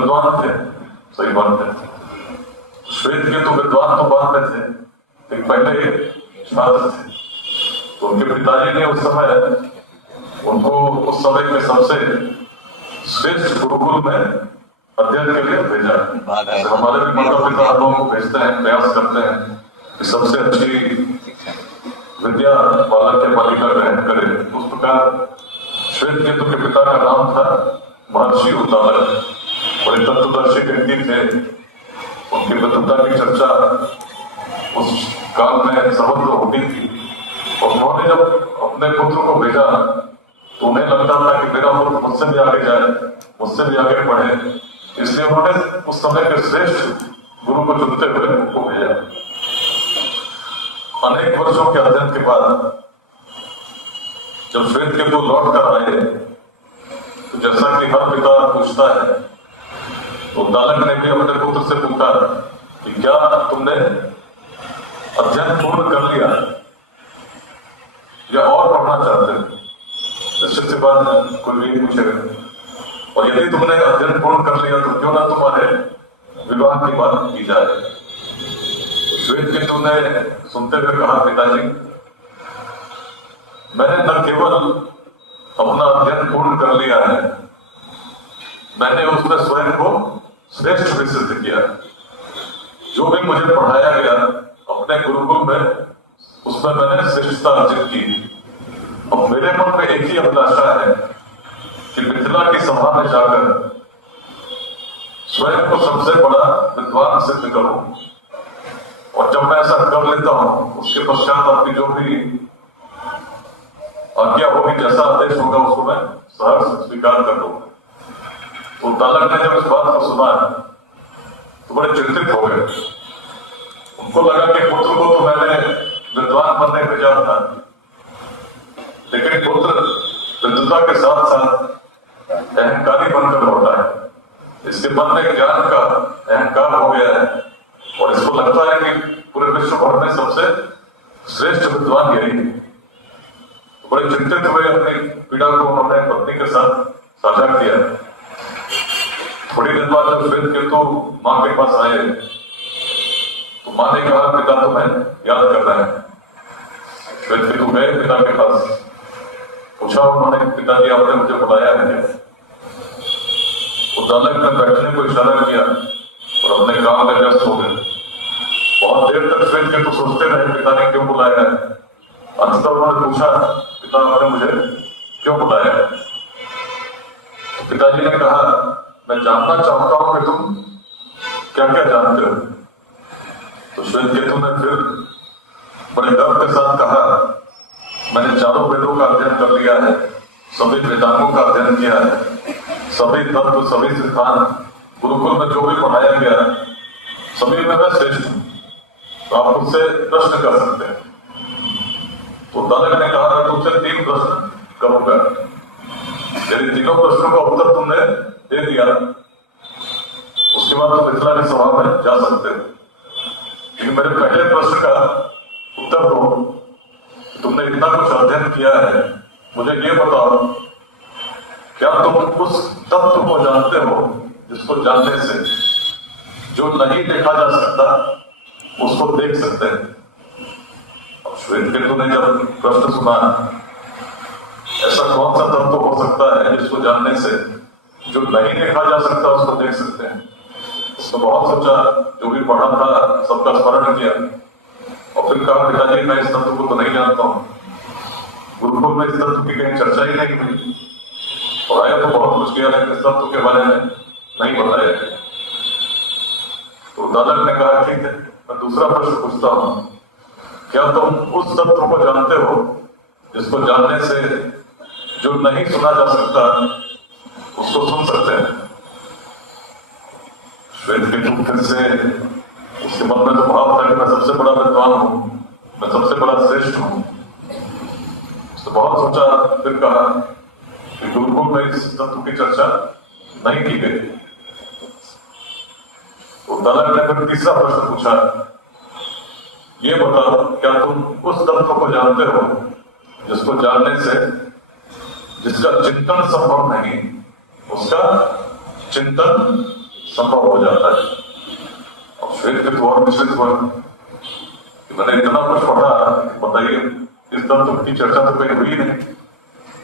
विद्वान थे, सही बात है। श्वेत के तो विद्वान तो बाद में थे, लेकिन पहले छात्र थे। तो उनके पिताजी ने उस समय उनको उस समय के सबसे श्रेष्ठ गुरुकुल में अध्ययन के लिए भेजा। हमारे भी माता पिता हम लोगों को भेजते हैं, प्रयास करते हैं कि सबसे अच्छी विद्या बालक या बालिका ग्रहण करे। उस प्रकार श्वेत केतु के पिता का नाम था महर्षि उद्दालक। बड़े तत्वदर्शी व्यक्ति थे। उनकी बद्धता की चर्चा उस काल में सर्वत्र होती थी। और उन्होंने जब अपने पुत्र को भेजा तो उन्हें लगता था कि मेरा पुत्र मुझसे भी आगे जाए, मुझसे भी आगे बढ़े, इसलिए उन्होंने उस समय के श्रेष्ठ गुरु को चुनते हुए उनको भेजा। अनेक वर्षों के अध्ययन के बाद जब श्वेत केतु लौट कर आए तो जैसा कि हर पिता पूछता है, तो उद्दालक ने भी अपने पुत्र से पूछा कि क्या तुमने अध्ययन पूर्ण कर लिया या और पढ़ना चाहते हो? निश्चित सी बात है, कोई भी पूछेगा। और यदि तुमने अध्ययन पूर्ण कर लिया तो क्यों ना तुम्हारे विवाह की बात की जाए। तो श्वेत केतु ने सुनते हुए कहा, पिताजी मैंने न केवल अपना अध्ययन पूर्ण कर लिया है, मैंने उसमें स्वयं को श्रेष्ठ भी सिद्ध किया। जो भी मुझे पढ़ाया गया अपने गुरुकुल में, उसमें मैंने श्रेष्ठता अर्जित की। और मेरे मन में एक ही अभिलाषा है कि मिथिला की सभा में जाकर स्वयं को सबसे बड़ा विद्वान सिद्ध करूं। और जब मैं ऐसा कर लेता हूं, उसके पश्चात आपकी जो भी आज्ञा होगी, जैसा आदेश होगा, उसको मैं सहर्ष स्वीकार कर लूंगा। तो उद्दालक ने जब इस बात को सुना तो बड़े चिंतित हो गए। उनको लगा कि पुत्र को तो मैंने विद्वान बनने भेजा था, लेकिन पुत्र विद्वता के साथ साथ अहंकारी बनकर लौटा है। इसके मन में ज्ञान का अहंकार हो गया है और इसको लगता है कि पूरे विश्व भर में सबसे श्रेष्ठ विद्वान यही है। तो बड़े चिंतित हुए, अपनी पीड़ा को उन्होंने पत्नी के साथ साझा किया। थोड़ी देर बाद जब श्वेत केतु मां के पास आए तो मां ने कहा, पिता तुम्हें याद कर रहे हैं। श्वेत केतु गए पिता के पास, पूछा उन्होंने, पिताजी आपने मुझे बुलाया है क्या? उद्दालक ने बैठने को इशारा किया और अपने काम में व्यस्त हो गए। बहुत देर तक श्वेत केतु सोचते रहे पिता ने क्यों बुलाया है। अंततः उन्होंने पूछा, पिता आपने मुझे क्यों बुलाया है? तो पिताजी ने कहा, मैं जानना चाहता हूं कि तुम क्या क्या जानते हो। तो श्वेत केतु ने फिर बड़े गर्व के साथ कहा, मैंने चारों वेदों का अध्ययन कर लिया है, सभी वेदांगों का अध्ययन किया है, सभी तत्व सभी सिद्धांत गुरुकुल में जो भी पढ़ाया गया है सभी में मैं श्रेष्ठ हूं। तो आप मुझसे प्रश्न कर सकते हैं। तो उद्दालक ने कहा, मैं तुमसे 3 प्रश्न करूंगा। यदि तीनों प्रश्नों का उत्तर तुमने दे दिया उसके बाद तुम मिथिला की सभा में जा सकते हो। लेकिन मेरे पहले प्रश्न का उत्तर दो, तुमने इतना कुछ अध्ययन किया है, मुझे ये बताओ, क्या तुम उस तत्व को जानते हो जिसको जानने से जो नहीं देखा जा सकता उसको देख सकते हैं? अब श्वेत केतु ने जब प्रश्न सुना, ऐसा कौन सा तत्व हो सकता है जिसको जानने से जो नहीं देखा जा सकता उसको देख सकते हैं? उसने बहुत सोचा, जो भी पढ़ा था सबका स्मरण किया और फिर कहा, पिताजी मैं इस तत्व को तो नहीं जानता हूं। गुरुकुल में इस तत्व की कहीं चर्चा ही नहीं हुई, पढ़ाया तो बहुत कुछ किया लेकिन इस तत्व के बारे में नहीं बताया। तो उद्दालक ने कहा, ठीक है, मैं दूसरा प्रश्न पूछता हूं, क्या तुम उस तत्व को जानते हो जिसको जानने से जो नहीं सुना जा सकता उसको सुन सकते हैं? श्वेत केतु फिर से, उसके मन में तो भाव था कि मैं सबसे बड़ा विद्वान हूं, मैं सबसे बड़ा श्रेष्ठ हूं। उसने बहुत सोचा, फिर कहा कि गुरुकुल में इस तत्व की चर्चा नहीं की गई। उद्दालक ने फिर तीसरा प्रश्न पूछा, ये बताओ, क्या तुम उस तत्व को जानते हो जिसको जानने से जिसका चिंतन संभव नहीं, उसका चिंतन संभव हो जाता है। और श्वेत केतु और विचलित हुआ कि मैंने इतना कुछ पढ़ा, बताइए इस तत्व की चर्चा तो कहीं हुई नहीं।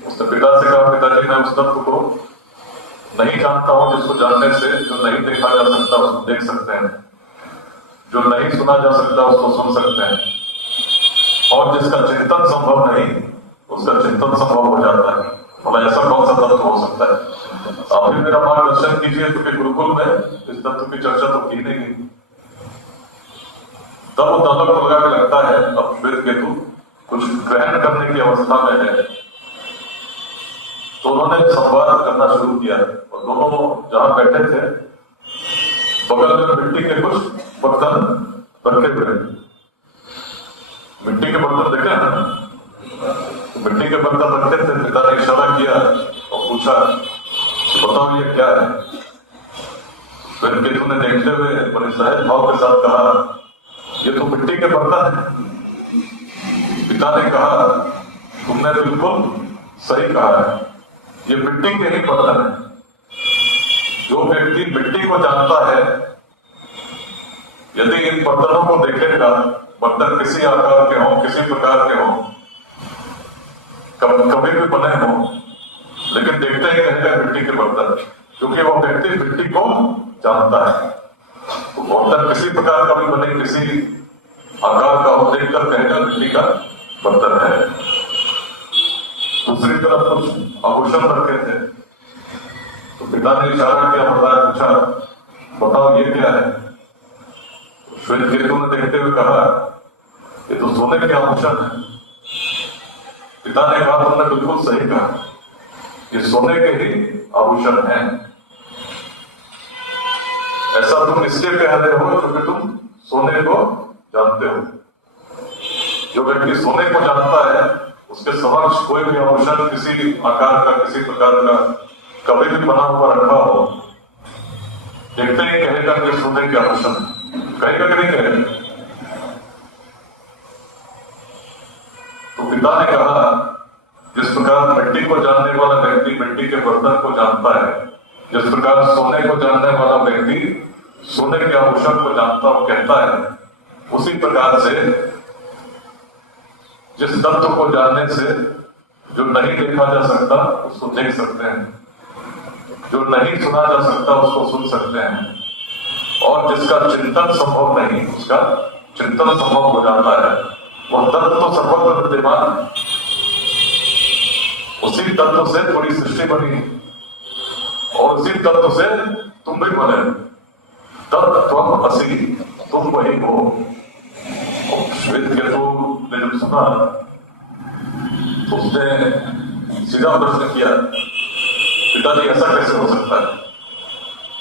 उसने पिता से कहा, पिताजी मैं उस तत्व को नहीं जानता हूं जिसको जानने से जो नहीं देखा जा सकता उसको देख सकते हैं, जो नहीं सुना जा सकता उसको सुन सकते हैं, और जिसका चिंतन संभव नहीं उसका चिंतन संभव हो जाता है। बोला ऐसा कौन सा तत्व हो सकता है? आप भी मेरा मार्गदर्शन कीजिए। क्योंकि गुरुकुल में इस तत्व की चर्चा तो की नहीं गई। तब वो तत्व लगा के लगता है अब श्वेत केतु कुछ ग्रहण करने की अवस्था में है। तो उन्होंने संवाद करना शुरू किया और दोनों जहां बैठे थे बगल में मिट्टी के कुछ बर्तन रखे हुए। मिट्टी के बर्तन देखे ना, तो मिट्टी के बर्तन रखे थे। पिता ने इशारा किया और पूछा बताओ ये क्या है? फिर केतु ने देखते हुए बड़े सहज भाव के साथ कहा ये तो मिट्टी के बर्तन है। पिता ने कहा तुमने बिल्कुल सही कहा है, ये मिट्टी के ही बर्तन है। जो व्यक्ति मिट्टी को जानता है यदि इन बर्तनों को देखेगा, बर्तन किसी आकार के हों, किसी प्रकार के हों, कभी भी बने हों, लेकिन देखते ही कहेगा मिट्टी के बर्तन, क्योंकि वो व्यक्ति मिट्टी को जानता है। तो बर्तन किसी प्रकार का भी बने, किसी आकार का हो, देखकर कहेगा मिट्टी का बर्तन है। दूसरी तरफ कुछ आभूषण रखे थे। तो पिता ने इशारा किया, बताया, पूछा बताओ ये क्या है? श्वेत केतु ने देखते हुए कहा ये तो सोने के आभूषण है। पिता ने कहा तुमने बिल्कुल सही कहा, ये सोने के ही आभूषण हैं। ऐसा तुम इसलिए कह रहे हो क्योंकि तुम सोने को जानते हो। जो व्यक्ति सोने को जानता है उसके समक्ष कोई भी आभूषण किसी आकार का, किसी प्रकार का कभी भी बना हुआ रखा हो, देखते ही कहेगा कि सोने के आभूषण, कहेगा कि नहीं कहेगा? तो पिता ने कहा जिस प्रकार मिट्टी को जानने वाला व्यक्ति मिट्टी के बर्तन को जानता है, जिस प्रकार सोने को जानने वाला व्यक्ति सोने के आभूषण को जानता और कहता है, उसी प्रकार से जिस तत्व को जानने से जो नहीं देखा जा सकता उसको देख सकते हैं, जो नहीं सुना जा सकता उसको सुन सकते हैं, और जिसका चिंतन संभव नहीं उसका चिंतन संभव हो जाता है। वह तत्व तो सर्वत्र विद्यमान है। उसी तत्व से पूरी सृष्टि बनी और उसी तत्व से तुम भी बने। तत्व असि, तुम वही हो। श्वेत केतु ने जब सुना तो उसने सीधा प्रश्न किया, पिताजी ऐसा कैसे हो सकता है?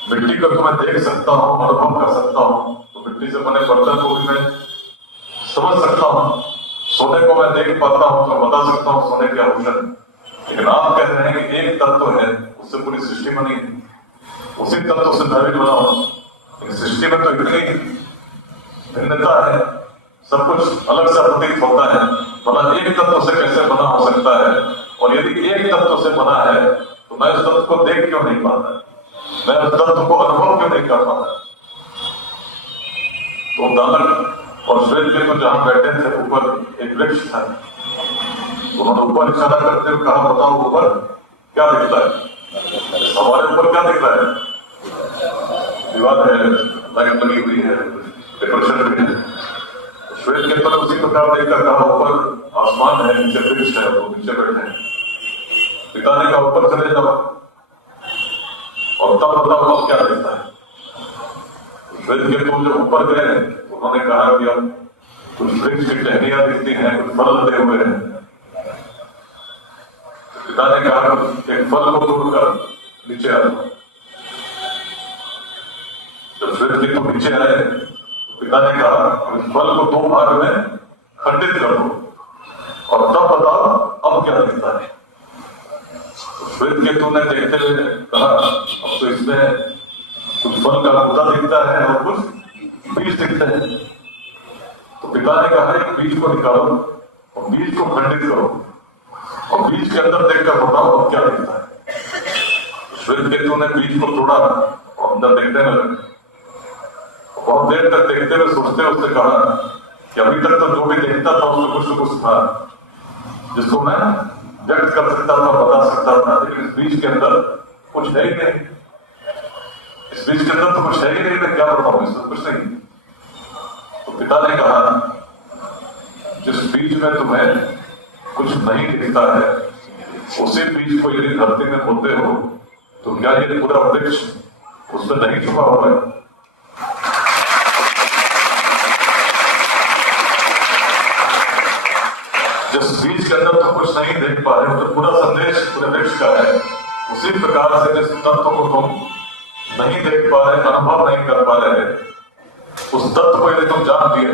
मिट्टी को तो मैं देख सकता हूँ, अनुभव कर सकता हूँ, तो मिट्टी से बने बर्तन को भी मैं समझ सकता हूँ, सोने को मैं देख पाता हूँ तो बता सकता हूँ सोने के आभूषण। लेकिन आप कह रहे हैं कि एक तत्व है उससे पूरी सृष्टि बनी, उसी तत्व से मैं भी बना हूं। सृष्टि में तो इतनी भिन्नता है, सब कुछ अलग सा प्रतीत होता है, भला एक तत्व से कैसे बना हो सकता है? और यदि एक तत्व से बना है तो मैं उस तत्व को देख क्यों नहीं पाता, मैं उस तत्व को अनुभव क्यों नहीं कर पाता? तो दानक और श्वेत केतु जहां बैठे थे ऊपर एक वृक्ष था, उन्होंने ऊपर इशारा करते हुए कहा बताओ ऊपर क्या दिखता है? हमारे ऊपर क्या दिख रहा है? दीवार है, लाइट लगी हुई है, डेकोरेशन भी है। श्वेत केतु ने उसी प्रकार देखकर कहा ऊपर आसमान है, नीचे वृक्ष है, वो नीचे बैठे हैं। पिता ने कहा ऊपर चले जाओ और तब बताओ अब क्या दिखता है? श्वेत केतु जब ऊपर गए उन्होंने कहा कि अब कुछ वृक्ष की टहनियां दिखती हैं, कुछ फल लगे हुए हैं। पिता ने कहा एक फल को तोड़कर नीचे आ जाओ। जब श्वेत केतु नीचे आए पिता ने कहा इस फल को दो भाग में खंडित कर दो और तब बताओ अब क्या दिखता है? श्वेत केतु ने देखते हुए कहा अब तो इसमें कुछ फल का पौधा दिखता है और कुछ बीज दिखते हैं। तो पिता ने कहा एक बीज को निकालो और बीज को खंडित करो और बीज के अंदर देखकर बताओ अब क्या दिखता है? श्वेत केतु ने बीज को तोड़ा और अंदर देखने लगे। बहुत देर तक देखते हुए सोचते उससे कहा कि अभी तक तो जो भी देखता था उसमें कुछ न कुछ था जिसको मैं व्यक्त कर सकता था, बता सकता था, लेकिन इस बीच के अंदर कुछ है ही नहीं। इस बीच के अंदर तो कुछ है ही नहीं, मैं क्या बताऊं, इसमें कुछ नहीं। तो पिता ने कहा जिस बीज में तुम्हें कुछ नहीं दिखता है उसी बीज को यदि धरती में बोते हो तो क्या ये पूरा वृक्ष उसमें नहीं छुपा हुआ है? जिस बीज के अंदर तुम कुछ नहीं देख पा रहे हो तो पूरा संदेश पूरे वृक्ष का है। उसी प्रकार से जिस तत्व को तुम नहीं देख पा रहे, अनुभव नहीं कर पा रहे, उस तत्व को यदि तुम जान लिए